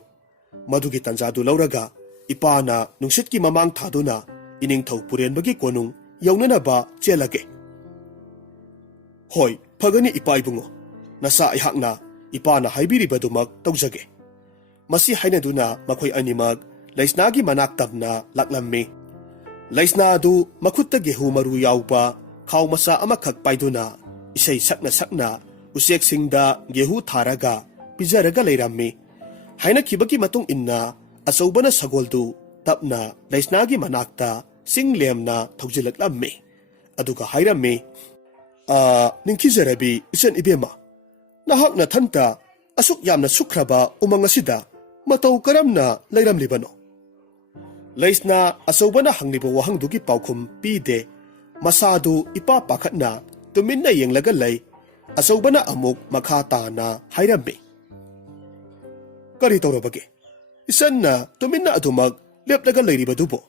Madugi tanjadu lauraga ipana nungsitki mamang thaduna iningthau purenbagi konung yaunanaba chelage. Hoi phagani ipa ibungo, nasa aihakna ipana haibiribadumak tawjage. Masi hainaduna makhoi animag laisnagi manak tabna laklammi. Laisnadu makhutta gehu maru yawpa khaw masa amakhak paiduna isai sakna usek singda gehu tharaga pijaraga leirammi. Haina kibaki matung inna asawbana sagoldu tapna laisnagi manakta singlemna thawjilaklammi. Aduga hairammi, ningkizarabi isan ibema. Nahakna thanta asuk yamna sukraba umang asida matau karamna leiramlibano. Laisna asawbana hangliba wahangdugi paukhum pide. Masadu ipa pakhatna tuminna yenglaga lay. Asawbana amuk makha tana hairammi. Kari tawrabage? Isan na tuminna adumag leplaga layribadubo.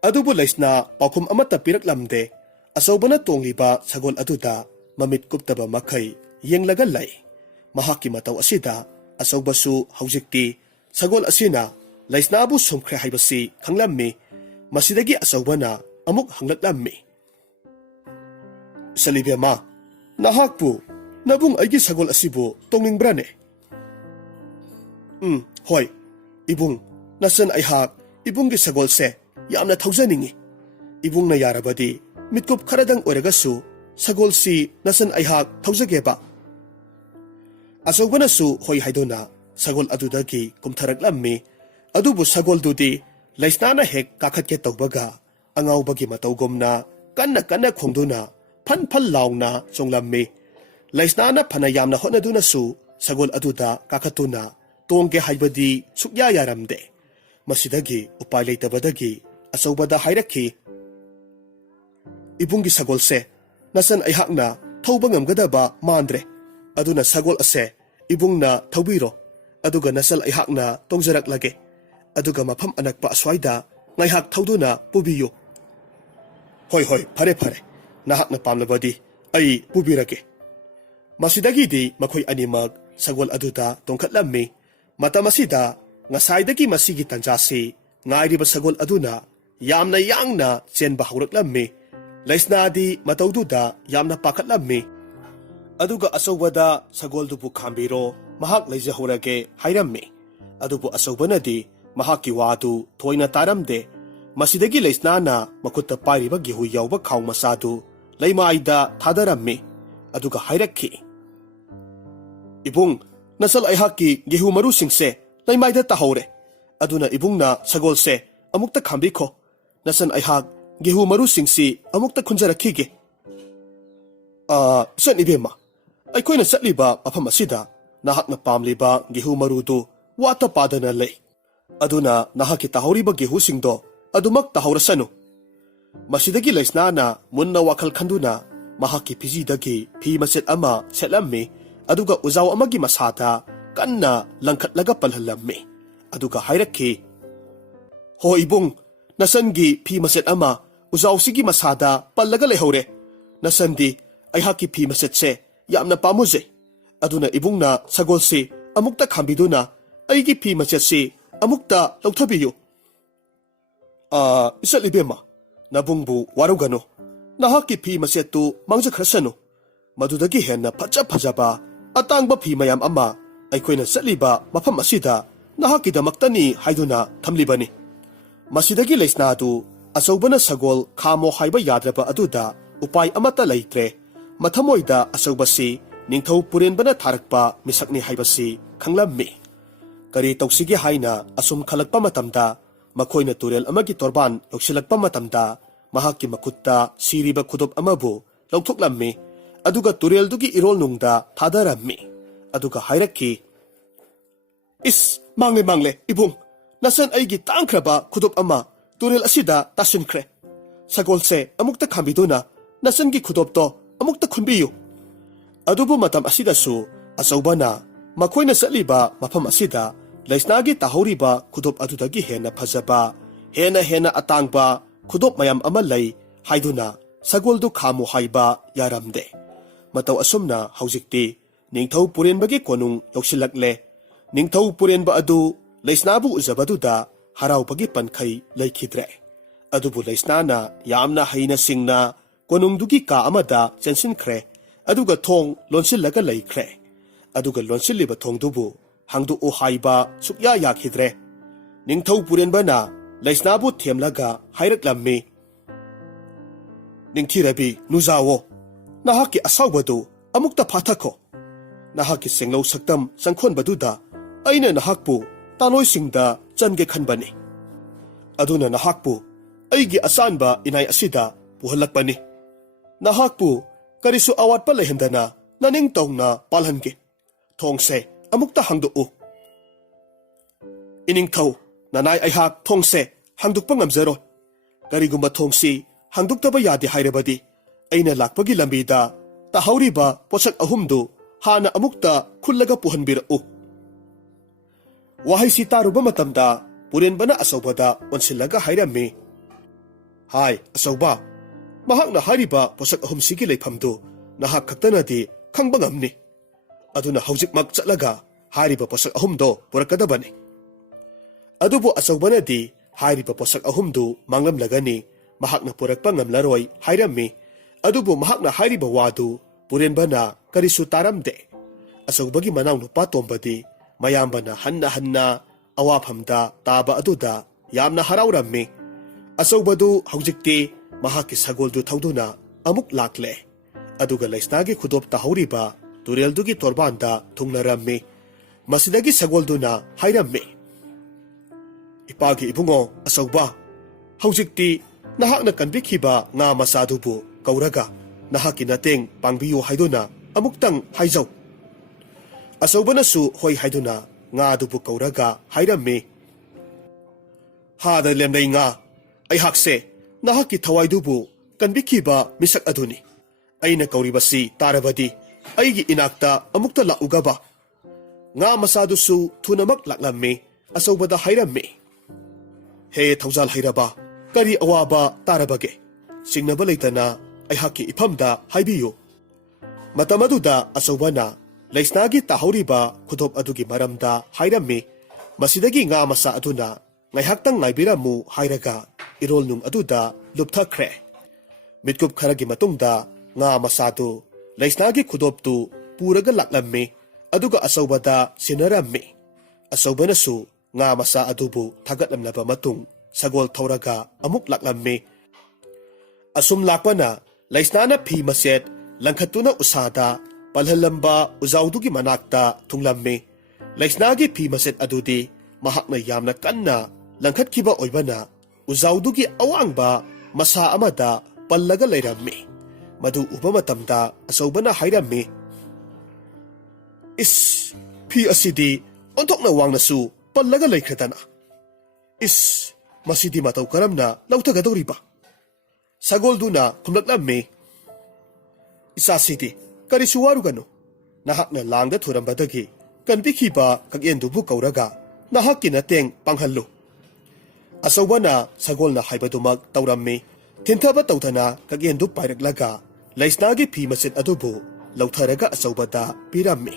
Adubo laisna paukhum amata piraklamde. Asawbana tongliba sagol aduda mamit kuptaba makhay yenglaga lay. Mahaki mataw asida asawbasu haujikti sagol asina laisnabu sumkre haibasi khanglammi. Masidagi asawbana amuk hanglatlammi. Salibema, nahakpu, nabung aigi sagol asibu tongningrane. Hoy, ibung, nasan aihak, ibung gi sagol se, yamna thaujaningi. Ibung na yarabadi, mitkup karadang oragasu, sagol si nasan aihak thaujageba. Asawbana su hoy haidona, sagol adudagi kumtharaklammi, adubu sagol dudi, laisnana hek kakatke tawbaga, angawbagi matawgomna, kanna khongduna, pan launa songlammi. Laisnana panayamna hotnaduna su, sagol aduda kakatuna, tongke haibadi sukya yaramde. Masidagi upay laytabadagi, asawbada hairaki. Ibunggi sagol se, nasan aihakna, thawbangamgadaba mandre. Aduna sagol ase, ibung na thawbiro. Aduga nasal aihakna tongjarak lage. Aduga mapam anakpa aswayda, ngaihak thawduna pubiyo. Hoy, pare. Nahak na pamlabadi, ay pubirage. Masidagidi makoy animag, sagol aduda tongkatlammi. Mata masida, ngasaydagi masigi tanjasi, ngairiba sagol aduna, yamna yangna chen bahawraklammi. Laisnadi matawduda yamna pakatlammi. Aduga asawbada sagol dubu khambiro, mahak laijahurage hairammi. Adubu asawbanadi, mahaki wadu thoina taramde. Masidagi laisnana makutta pairiba gihu yawba khaw masadu, laimaida thadarammi. Aduga hairakki. Ibung, nasal aihaki gihu maru singse, laimaida tahore. Aduna ibungna sagol se, amukta khambiko. Nasan aihak gihu maru singsi amukta khunjarakige. San ibema. Aikoina satliba mafam asida, nahakna pamliba gihu marudu, wata padana lay. Aduna nahaki tahoriba gihu singdo, adumak tahorasanu. Masidagi laisnana munna wakal khanduna, mahaki pijidagi pi maset ama setlammi, aduga uzaw amagi masata, kanna langkatlaga palhalammi. Aduga hairakki. Ho ibung, nasangi pi maset ama, uzaw sigi masada pallaga lehore. Nasandi, aihaki pi maset se, yamna pamuze. Aduna ibungna sagol si, amukta khambiduna, aigi pi maset si, amukta lauthabiyo. Isalibema, nabungbu warugano, nahaki pi maset tu mangjakrasano. Madudagi henna pajaba, atangba pi mayam ama, aikoina saliba mafam asida, nahakidamaktani haiduna thamlibani. Masidagi laisnadu, asawbana sagol khamo haiba yadraba aduda, upay amata laitre. Mathamoida asawbasi, ningthaw purenbana tharakpa misakni haibasi, khanglammi. Kari tawsigi haina asum khalakpa matamda, makoina turel amagi torban yoksilakpa matamda, mahaki makutta siriba khudop amabu, lauthoklammi. Aduga turel dugi irol nungda thadarammi. Aduga hairakki. Mangle, ibung. Nasan aigi tangkraba khudop ama, turel asida tasinkre. Sagol se amukta khambiduna, nasan gi khudop to, amukta khunbiyo. Adubu matam asida su, asawbana, makoina saliba mafam asida, laisnagi tahoriba khudop adudagi hena phajaba, hena atangba, khudop mayam amalay, haiduna, sagol du khamu haiba yaramde. Mataw asumna haujikti, ningthaw purenbagi konung yoksilakle. Ningthaw purenba adu, laisnabu uzabaduda, harawbagi pankhay laikhidre. Adubu laisnana yamna haina singna, konungdugi ka amada chensinkre, aduga thong lonsillaga laikre. Aduga lonsilliba thongdubu, hangdu o haiba sukya yakhidre. Ningthaw purenbana, laisnabu themlaga hairaklammi. Ningthirabi nuzawo, nahaki asawbadu, amukta pathako. Nahaki senglaw saktam sangkhonbaduda, aina nahakpu, taloysingda change khanbani. Aduna nahakpu, aigi asanba inay asida, puhalakpani. Nahakpu, karisu awat pa lehendana, naning tong na palhange. Thongse, amukta hangduo. Iningthaw, nanay aihak thongse, hangduk pa ngamzaro. Karigumba thongsi, hangduk taba yadi hairabadi. Aina lakpagi lambida, tahawriba posak ahumdu, hana amukta kullaga puhanbirao. Wahay si taruba matamda, purenbana asawbada onsilaga hairammi. Hay, asawba, mahak na hariba posak ahum sige laypamdu, nahak kaktanadi kangbangamni. Aduna haujik magtsalaga, hariba posak ahumdo purakadabani. Adubo asawbanadi, hariba posak ahumdu manglamlagani, mahakna purakpa ngamlaroi hairammi adubu mahakna hairiba wadu purenbana karisu taramde asawbagi manaw nupa tombadi mayambana hanna awafamda taba aduda yamna harawrammi asawbadu haujikti mahaki sagoldu thawduna amuk lakle aduga laisnagi khudop tahuriba tureldugi torbanda thungnarammi masidagi sagolduna hairammi ipagi ibungo asawba haujikti nahakna kanbikhiba nga masadubu kauraga nahaki nateng pangbiyu haiduna amuktang haijau asawbanasu hoi haiduna nga adubu kauraga hairammi hada lemlei nga aihakse nahaki thawaidubu kanbikhiba misak aduni aina kauribasi tarabadi aigi inakta amukta laugaba nga masadusu thunamak laklammi asawbada hairammi he thawjal hairaba kari awaba tarabage singnaba leitana aihaki ifamda haibiyu matamaduda asawbana laisnagi tahoriba khudop adugi maramda hairammi masidagi nga masa aduna ngaihaktang ngaibiramu hairaga irolnung aduda lupthakre mitkup kharagi matungda nga masadu laisnagi khudoptu puraga laklammi aduga asawbada sinarammi asawbanasu nga masa adubu thagatlamlaba matung sagol thauraga amuk laklammi asum lakpana laisnana phi maset langkhatuna usada palhalamba uzawdugi manakta thunglammi laisnagi phi maset adudi mahakna yamna kanna langkhatkiba oibana uzawdugi awangba masa amada pallaga leirammi madu uba matamda asawbana hairammi is phi asidi onthokna wangnasu pallaga leikhratana is masidi mataw karamna lauthagadoriba sagolduna khumlaklammi isasidi karisu warugano nahakna langda thurambadagi kanbikhiba kakyendubu kauraga nahakki nateng panghallu asawbana sagolna haibadumak tawrammi thinthaba tawthana kakyendu pairaklaga laisnagi phi masit adubu lautharaga asawbada pirammi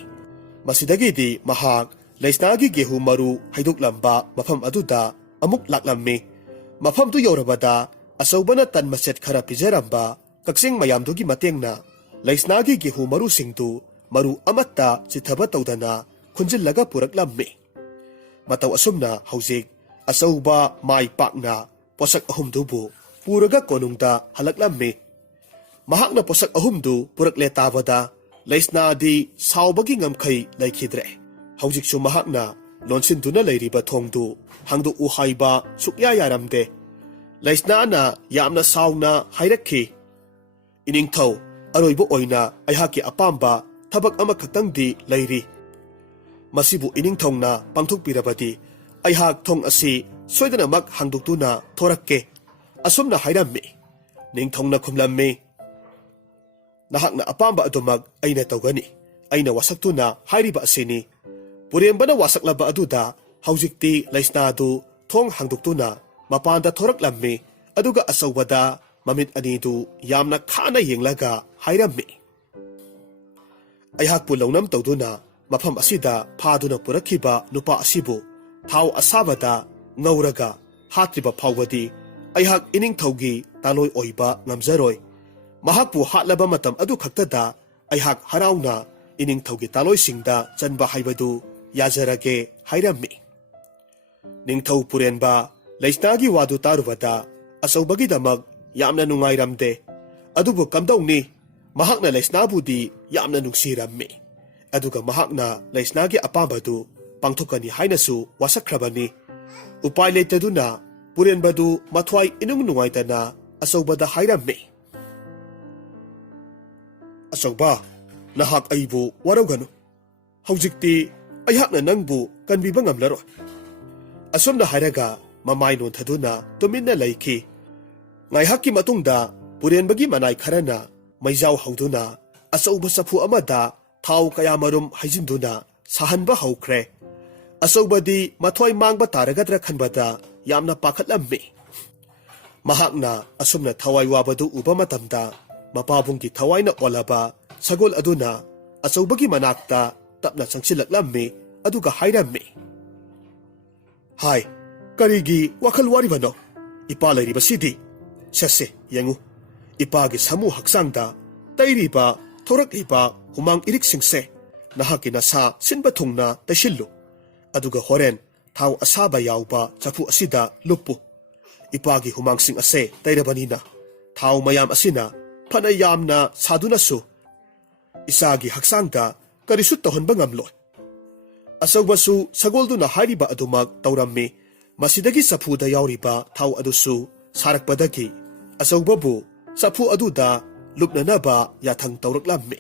masidagidi mahak laisnagi gehu maru haiduklamba mafam aduda amuk laklammi mafamdu yorabada asawbana tan maset khara pijaramba kaksing mayamdugi matengna laisnagi gehu maru singtu maru amatta chithaba tawdana khunjillaga puraklammi mataw asumna haujik asawba mai pakna posak ahumdubu puraga konungda halaklammi mahakna posak ahumdu purakle tabada laisnadi sawbagi ngamkhai laikhidre haujiksu mahakna lonsinduna leiriba thongdu hangdu uhaiba sukya yaramde laisnana yamna sawna hairakhi iningthau aroibo oina aihaki apamba thabak ama khaktangdi leiri masibu iningthongna pangthokpirabadi aihak thong asi soidanamak hangduktuna thorakke asumna hairammi ningthongna khumlammi nahakna apamba adumak aina tawgani aina wasaktuna hairiba asini purembana wasaklaba aduda haujikti laisnadu thong hangduktuna mapanda thoraklammi aduga asawbada mamit anidu yamna khana yenglaga hairammi aihakpu launam tawduna mafam asida phaduna purakhiba nupa asibu thaw asabada ngauraga hatriba phawbadi aihak iningthaugi taloi oiba ngamjaroi mahakpu hatlaba matam adu khaktada aihak harauna iningthaugi taloi singda chanba haibadu yajarage hairammi ningthau purenba laisnagi wadu tarubada asawbagi damak yamna nungairamde adubu kamdawni mahakna laisnabudi yamna nungsirammi aduga mahakna laisnagi apambadu pangthokani hainasu wasakhrabani upai leitaduna purenbadu mathwai inung nungaitana asawbada hairammi asawba nahak aibu warawganu haujikti aihakna nangbu kanbiba ngamlaro asomna hairaga mamai nothaduna tuminna laiki ngaihakki matungda purenbagi manai kharana maijaw hauduna asawba safu amada thaw kayamarum haijinduna sahanba haukhre asawbadi mathwai mangba taragadra khanbada yamna pakhatlammi mahakna asumna thawai wabadu uba matamda mapabungki thawaina olaba sagol aduna asawbagi manakta tapna changsilaklammi aduga hairammi hai karigi wakhal waribano ipa lairibasidi ꯁꯦ ꯌꯦꯡꯉꯨ, ꯏꯄꯥꯒꯤ ꯁꯥꯃꯨ ꯍꯛꯆꯥꯡꯗ ꯇꯩꯔꯤꯕ ꯊꯣꯔꯛꯂꯤꯕ ꯍꯨꯃꯥꯡ ꯏꯔꯤꯛꯁꯤꯡꯁꯦ ꯅꯍꯥꯛꯀꯤ ꯅꯁꯥ ꯁꯤꯟꯕ ꯊꯨꯡꯅ ꯇꯩꯁꯤꯜꯂꯨ, ꯑꯗꯨꯒ ꯍꯣꯔꯦꯟ ꯊꯥꯎ ꯑꯁꯥꯕ ꯌꯥꯎꯕ ꯆꯐꯨ ꯑꯁꯤꯗ ꯂꯨꯞꯄꯨ꯫ ꯏꯄꯥꯒꯤ ꯍꯨꯃꯥꯡꯁꯤꯡ ꯑꯁꯦ ꯇꯩꯔꯕꯅꯤꯅ ꯊꯥꯎ ꯃꯌꯥꯝ ꯑꯁꯤꯅ ꯐꯅ ꯌꯥꯝꯅ ꯁꯥꯗꯨꯅꯁꯨ ꯏꯆꯥꯒꯤ ꯍꯛꯆꯥꯡꯗ ꯀꯔꯤꯁꯨ ꯇꯧꯍꯟꯕ ꯉꯝꯂꯣꯏ꯫ ꯑꯆꯧꯕꯁꯨ ꯁꯒꯣꯜꯗꯨꯅ ꯍꯥꯏꯔꯤꯕ ꯑꯗꯨꯃꯛ ꯇꯧꯔꯝꯃꯤ꯫ ꯃꯁꯤꯗꯒꯤ ꯆꯐꯨꯗ ꯌꯥꯎꯔꯤꯕ ꯊꯥꯎ ꯑꯗꯨꯁꯨ ꯁꯥꯔꯛꯄꯗꯒꯤ ꯑꯆꯧꯕꯕꯨ ꯆꯐꯨ ꯑꯗꯨꯗ ꯂꯨꯞꯅꯅꯕ ꯌꯥꯊꯪ ꯇꯧꯔꯛꯂꯝꯃꯤ꯫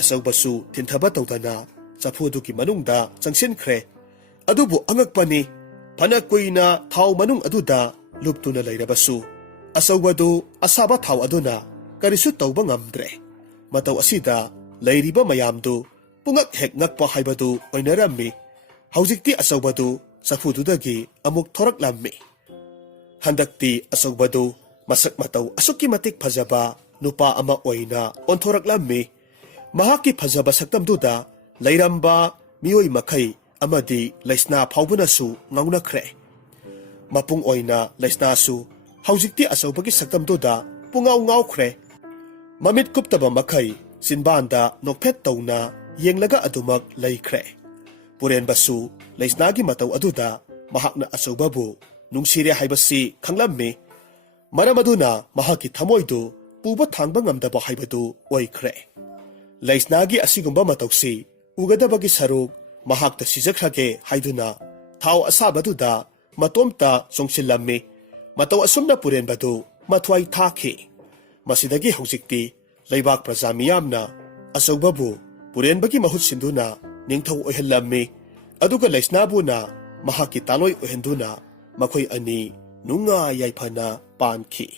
ꯑꯆꯧꯕꯁꯨ ꯊꯤꯟꯊꯕ ꯇꯧꯗꯅ ꯆꯐꯨꯗꯨꯒꯤ ꯃꯅꯨꯡꯗ ꯆꯪꯁꯤꯟꯈ꯭ꯔꯦ꯫ ꯑꯗꯨꯕꯨ ꯑꯉꯛꯄꯅꯤ, ꯐꯅ ꯀꯨꯏꯅ ꯊꯥꯎ ꯃꯅꯨꯡ ꯑꯗꯨꯗ ꯂꯨꯞꯇꯨꯅ ꯂꯩꯔꯕꯁꯨ ꯑꯆꯧꯕꯗꯨ ꯑꯁꯥꯕ ꯊꯥꯎ ꯑꯗꯨꯅ ꯀꯔꯤꯁꯨ ꯇꯧꯕ ꯉꯝꯗ꯭ꯔꯦ꯫ ꯃꯇꯧ ꯑꯁꯤꯗ ꯂꯩꯔꯤꯕ ꯃꯌꯥꯝꯗꯨ ꯄꯨꯡꯉꯛ ꯍꯦꯛ ꯉꯛꯄ ꯍꯥꯏꯕꯗꯨ ꯑꯣꯏꯅꯔꯝꯃꯤ꯫ ꯍꯧꯖꯤꯛꯇꯤ ꯑꯆꯧꯕꯗꯨ ꯆꯐꯨꯗꯨꯗꯒꯤ ꯑꯃꯨꯛ ꯊꯣꯔꯛꯂꯝꯃꯤ꯫ ꯍꯟꯗꯛꯇꯤ ꯑꯆꯧꯕꯗꯨ ꯃꯁꯛ ꯃꯇꯧ ꯑꯁꯨꯛꯀꯤ ꯃꯇꯤꯛ ꯐꯖꯕ ꯅꯨꯄꯥ ꯑꯃ ꯑꯣꯏꯅ ꯑꯣꯟꯊꯣꯔꯛꯂꯝꯃꯤ꯫ ꯃꯍꯥꯛꯀꯤ ꯐꯖꯕ ꯁꯛꯇꯝꯗꯨꯗ ꯂꯩꯔꯝꯕ ꯃꯤꯑꯣꯏ ꯃꯈꯩ ꯑꯃꯗꯤ ꯂꯩꯁꯅꯥ ꯐꯥꯎꯕꯅꯁꯨ ꯉꯥꯎꯅꯈ꯭ꯔꯦ꯫ ꯃꯄꯨꯡ ꯑꯣꯏꯅ ꯂꯩꯁꯅꯥꯁꯨ ꯍꯧꯖꯤꯛꯇꯤ ꯑꯆꯧꯕꯒꯤ ꯁꯛꯇꯝꯗꯨꯗ ꯄꯨꯡꯉꯥꯎ ꯉꯥꯎꯈ꯭ꯔꯦ꯫ ꯃꯃꯤꯠ ꯀꯨꯞꯇꯕ ꯃꯈꯩ ꯆꯤꯟꯕꯥꯟꯗ ꯅꯣꯛꯐꯦꯠ ꯇꯧꯅ ꯌꯦꯡꯂꯒ ꯑꯗꯨꯃꯛ ꯂꯩꯈ꯭ꯔꯦ꯫ ꯄꯨꯔꯦꯟꯕꯁꯨ ꯂꯩꯁꯅꯥꯒꯤ ꯃꯇꯧ ꯑꯗꯨꯗ ꯃꯍꯥꯛꯅ ꯑꯆꯧꯕꯕꯨ ꯅꯨꯡꯁꯤꯔꯦ ꯍꯥꯏꯕꯁꯤ ꯈꯪꯂꯝꯃꯤ꯫ ꯃꯔꯝ ꯑꯗꯨꯅ ꯃꯍꯥꯛꯀꯤ ꯊꯃꯣꯏꯗꯨ ꯄꯨꯕ ꯊꯥꯡꯕ ꯉꯝꯗꯕ ꯍꯥꯏꯕꯗꯨ ꯑꯣꯏꯈ꯭ꯔꯦ꯫ ꯂꯩꯁꯅꯥꯒꯤ ꯑꯁꯤꯒꯨꯝꯕ ꯃꯇꯧꯁꯤ ꯎꯒꯗꯕꯒꯤ ꯁꯔꯨꯛ ꯃꯍꯥꯛꯇ ꯁꯤꯖꯈ꯭ꯔꯒꯦ ꯍꯥꯏꯗꯨꯅ ꯊꯥꯎ ꯑꯁꯥꯕꯗꯨꯗ ꯃꯇꯣꯝꯇ ꯆꯣꯡꯁꯤꯜꯂꯝꯃꯤ꯫ ꯃꯇꯧ ꯑꯁꯨꯝꯅ ꯄꯨꯔꯦꯟꯕꯗꯨ ꯃꯊ꯭ꯋꯥꯏ ꯊꯥꯈꯤ꯫ ꯃꯁꯤꯗꯒꯤ ꯍꯧꯖꯤꯛꯇꯤ ꯂꯩꯕꯥꯛ ꯄ꯭ꯔꯖꯥ ꯃꯤꯌꯥꯝꯅ ꯑꯆꯧꯕꯕꯨ ꯄꯨꯔꯦꯟꯕꯒꯤ ꯃꯍꯨꯠ ꯁꯤꯟꯗꯨꯅ ꯅꯤꯡꯊꯧ ꯑꯣꯏꯍꯜꯂꯝꯃꯤ꯫ ꯑꯗꯨꯒ ꯂꯩꯁꯅꯥꯕꯨꯅ ꯃꯍꯥꯛꯀꯤ ꯇꯥꯂꯣꯏ ꯑꯣꯏꯍꯟꯗꯨꯅ ꯃꯈꯣꯏ ꯑꯅꯤ ꯅꯨꯡꯉꯥꯏ ꯌꯥꯏꯐꯅ ꯄꯥꯟꯈꯤ꯫